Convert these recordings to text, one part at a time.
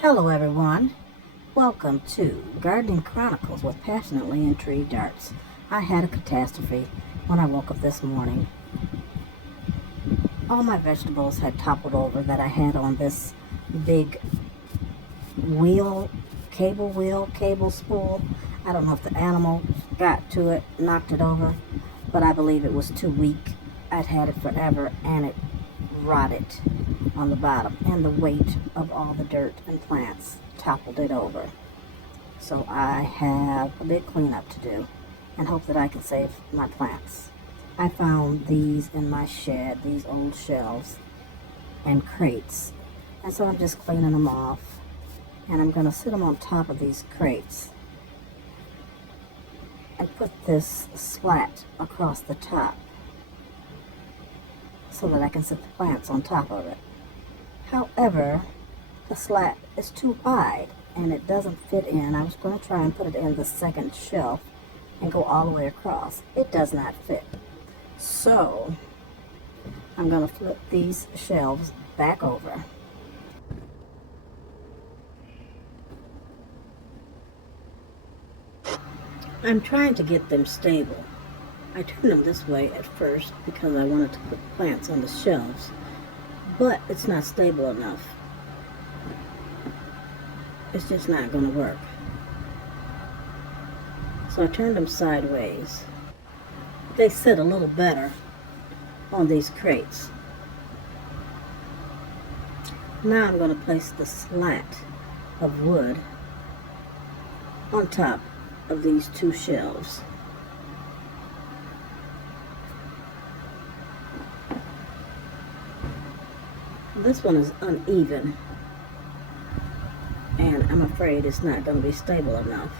Hello everyone, welcome to Gardening Chronicles with Passionately Intrigued Arts. I had a catastrophe when I woke up this morning. All my vegetables had toppled over that I had on this big cable spool. I don't know if the animal got to it, knocked it over, but I believe it was too weak. I'd had it forever and it rotted on the bottom, and the weight of all the dirt and plants toppled it over. So I have a big cleanup to do and hope that I can save my plants. I found these in my shed, these old shelves and crates, and so I'm just cleaning them off, and I'm going to sit them on top of these crates and put this slat across the top so that I can set the plants on top of it. However, the slat is too wide and it doesn't fit in. I was going to try and put it in the second shelf and go all the way across. It does not fit. So I'm going to flip these shelves back over. I'm trying to get them stable. I turned them this way at first because I wanted to put plants on the shelves, but it's not stable enough. It's just not going to work. So I turned them sideways. They sit a little better on these crates. Now I'm going to place the slat of wood on top of these two shelves. This one is uneven, and I'm afraid it's not going to be stable enough.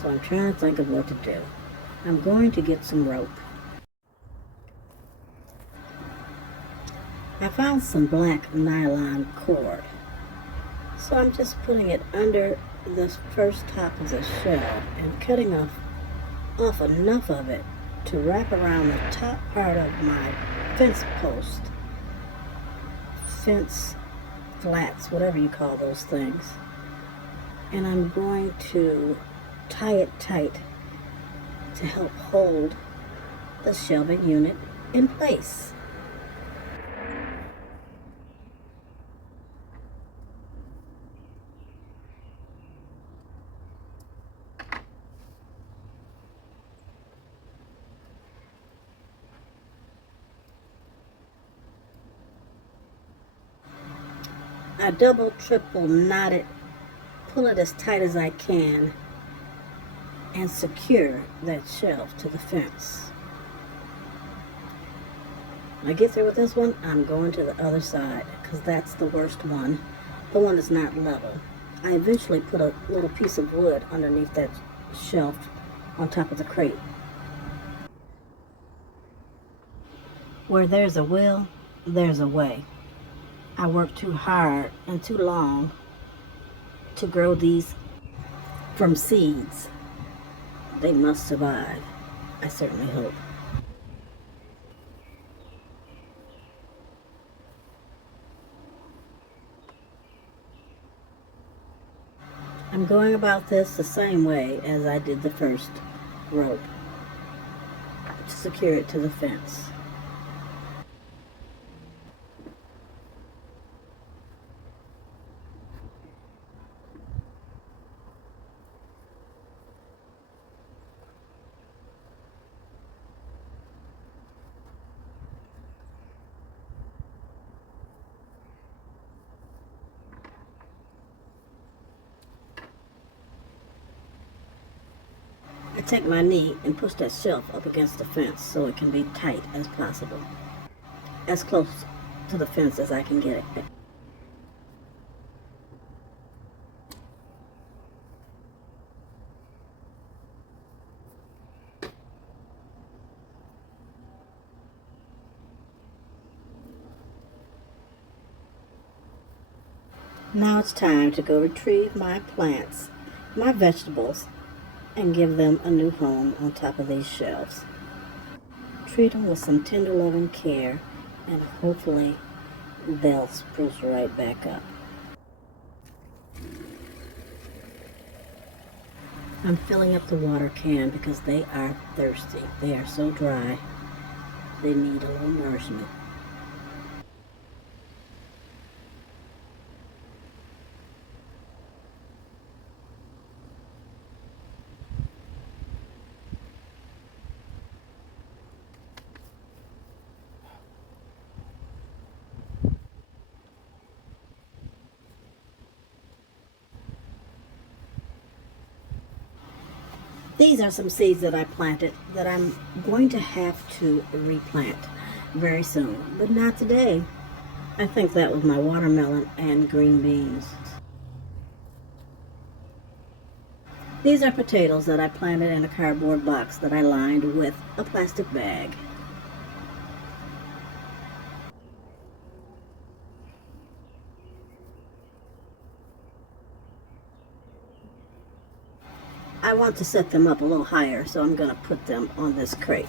So I'm trying to think of what to do. I'm going to get some rope. I found some black nylon cord, so I'm just putting it under the first top of the shelf and cutting off enough of it to wrap around the top part of my fence post, fence flats, whatever you call those things. And I'm going to tie it tight to help hold the shelving unit in place. I double, triple knot it, pull it as tight as I can, and secure that shelf to the fence. When I get there with this one, I'm going to the other side because that's the worst one, the one that's not level. I eventually put a little piece of wood underneath that shelf on top of the crate. Where there's a will, there's a way. I worked too hard and too long to grow these from seeds. They must survive. I certainly hope. I'm going about this the same way as I did the first rope to secure it to the fence. I take my knee and push that shelf up against the fence so it can be tight as possible. As close to the fence as I can get it. Now it's time to go retrieve my plants, my vegetables, and give them a new home on top of these shelves. Treat them with some tender loving care, and hopefully they'll spruce right back up. I'm filling up the water can because they are thirsty. They are so dry. They need a little nourishment. These are some seeds that I planted that I'm going to have to replant very soon, but not today. I think that was my watermelon and green beans. These are potatoes that I planted in a cardboard box that I lined with a plastic bag. I want to set them up a little higher, so I'm going to put them on this crate.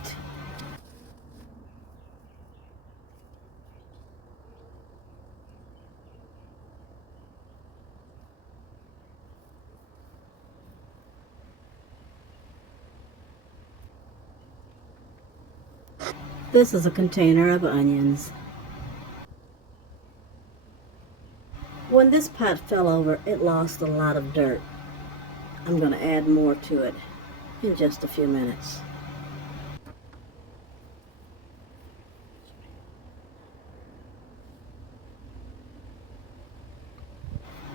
This is a container of onions. When this pot fell over, it lost a lot of dirt. I'm going to add more to it in just a few minutes.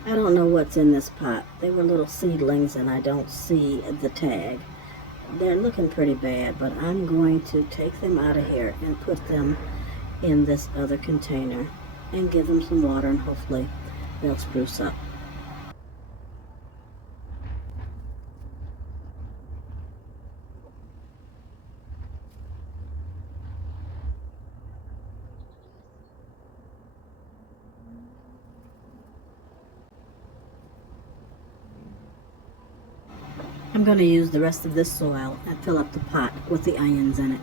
I don't know what's in this pot. They were little seedlings and I don't see the tag. They're looking pretty bad, but I'm going to take them out of here and put them in this other container and give them some water, and hopefully they'll spruce up. I'm going to use the rest of this soil and fill up the pot with the onions in it.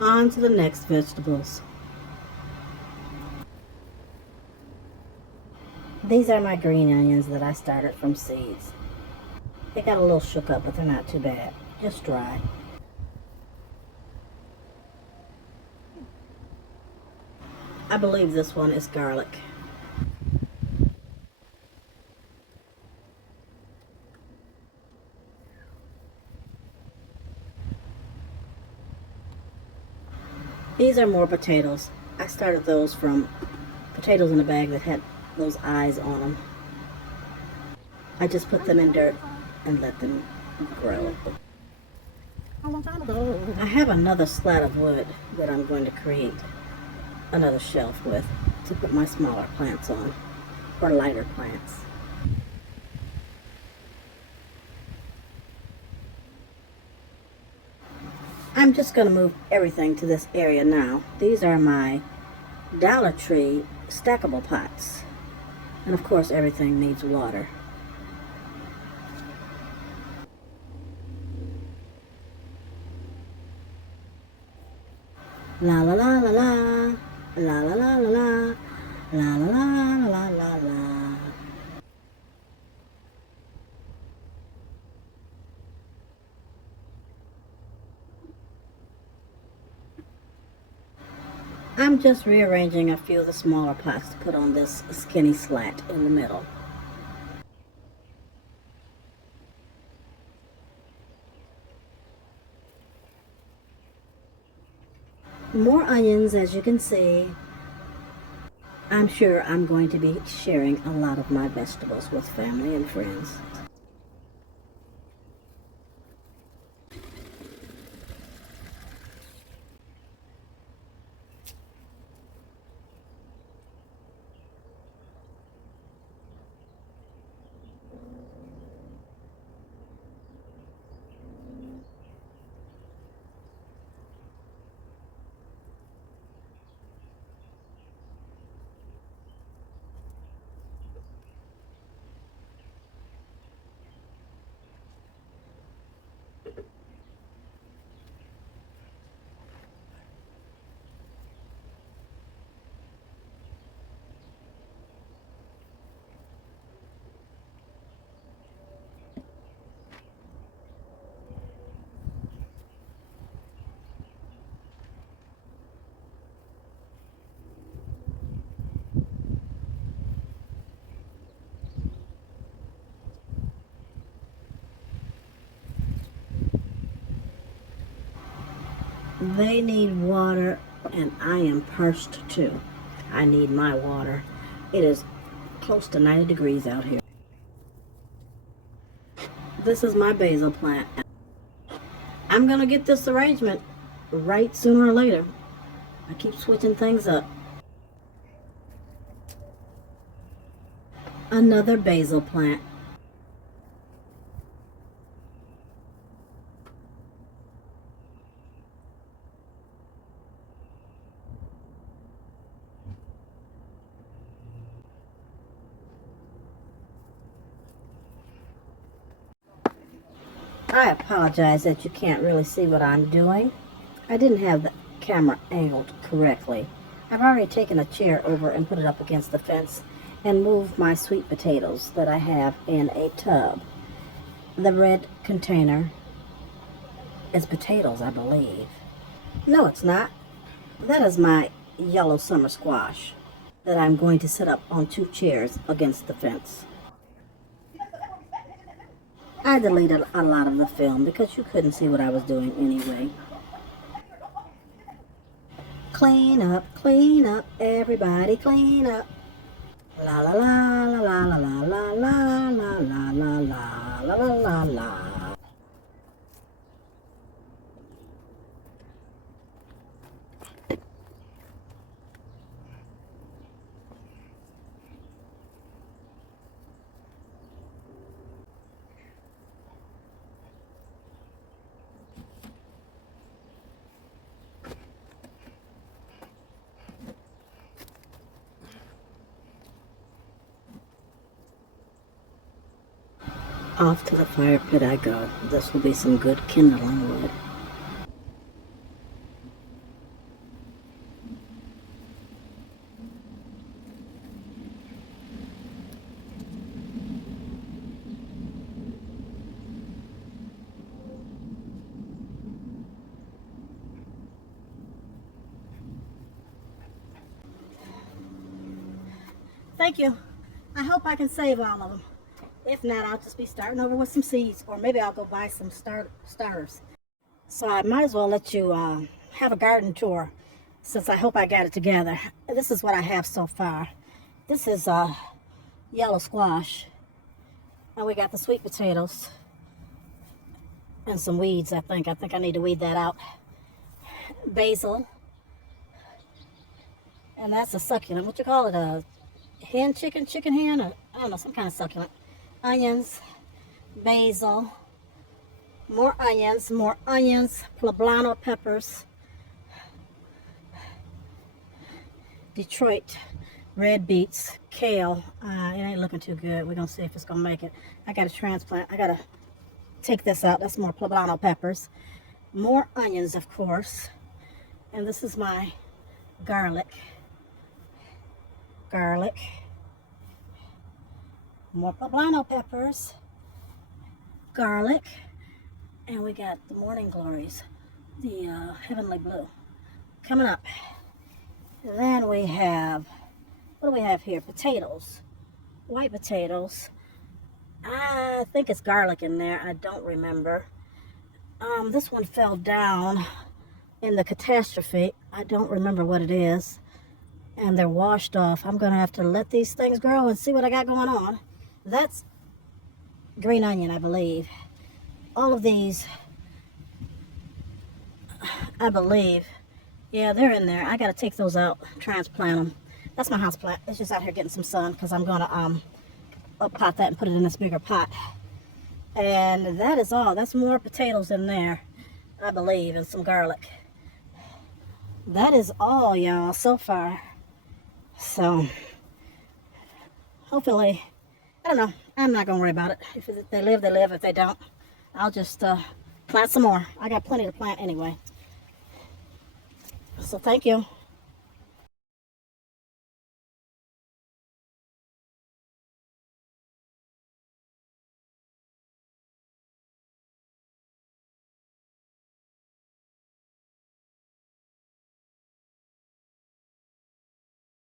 On to the next vegetables. These are my green onions that I started from seeds. They got a little shook up, but they're not too bad. Just dry. I believe this one is garlic. These are more potatoes. I started those from potatoes in a bag that had those eyes on them. I just put them in dirt and let them grow. I have another slat of wood that I'm going to create another shelf with to put my smaller plants on, or lighter plants. I'm just going to move everything to this area now. These are my Dollar Tree stackable pots. And of course everything needs water. La la la la la, la la la la la, la la la la la la. I'm just rearranging a few of the smaller pots to put on this skinny slat in the middle. More onions, as you can see. I'm sure I'm going to be sharing a lot of my vegetables with family and friends. They need water, and I am parched too. I need my water. It is close to 90 degrees out here. This is my basil plant. I'm gonna get this arrangement right sooner or later. I keep switching things up. Another basil plant. I apologize that you can't really see what I'm doing. I didn't have the camera angled correctly. I've already taken a chair over and put it up against the fence and moved my sweet potatoes that I have in a tub. The red container is potatoes, I believe. No, it's not. That is my yellow summer squash that I'm going to set up on 2 chairs against the fence. I deleted a lot of the film because you couldn't see what I was doing anyway. Clean up, everybody clean up. La la la la la la la la la la la la la la la la. Off to the fire pit I go. This will be some good kindling wood. Thank you. I hope I can save all of them. If not, I'll just be starting over with some seeds, or maybe I'll go buy some starters. So I might as well let you have a garden tour, since I hope I got it together. This is what I have so far. This is yellow squash, and we got the sweet potatoes and some weeds. I think I need to weed that out. Basil, and that's a succulent. What you call it? A hen, chicken hen, or I don't know, some kind of succulent. Onions, basil, more onions, poblano peppers, Detroit red beets, kale. It ain't looking too good. We're gonna see if it's gonna make it. I gotta transplant. I gotta take this out. That's more poblano peppers, more onions, of course, and this is my garlic. More poblano peppers, garlic, and we got the morning glories, the heavenly blue coming up. And then we have, what do we have here? Potatoes, white potatoes. I think it's garlic in there. I don't remember. This one fell down in the Catastrophe. I don't remember what it is. And they're washed off. I'm gonna have to let these things grow and see what I got going on. That's green onion, I believe. All of these, I believe, yeah, they're in there. I gotta take those out, transplant them. That's my house plant. It's just out here getting some sun because I'm gonna pot that and put it in this bigger pot. And that is all. That's more potatoes in there, I believe, and some garlic. That is all, y'all, so far. So hopefully, I don't know, I'm not gonna worry about it. If they live, they live. If they don't, I'll just plant some more. I got plenty to plant anyway. So thank you.